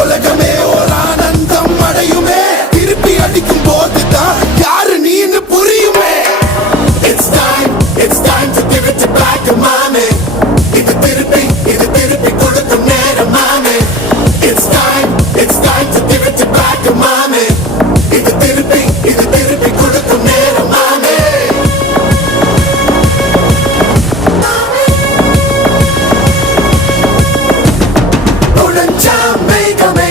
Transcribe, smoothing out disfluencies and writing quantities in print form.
உலகமே ஓர் ஆனந்தம் அடையுமே திருப்பி அடிக்கும் போதுதான் யாரு நீன்னு புரியுமே. It's time to give it back to mommy. இது திருப்பி கொடுக்கும் நேரம் மாமே. It's time to give it back to mommy. இது திருப்பி கொடுக்கும் நேரம் மாமே. உடஞ்சா மேகமே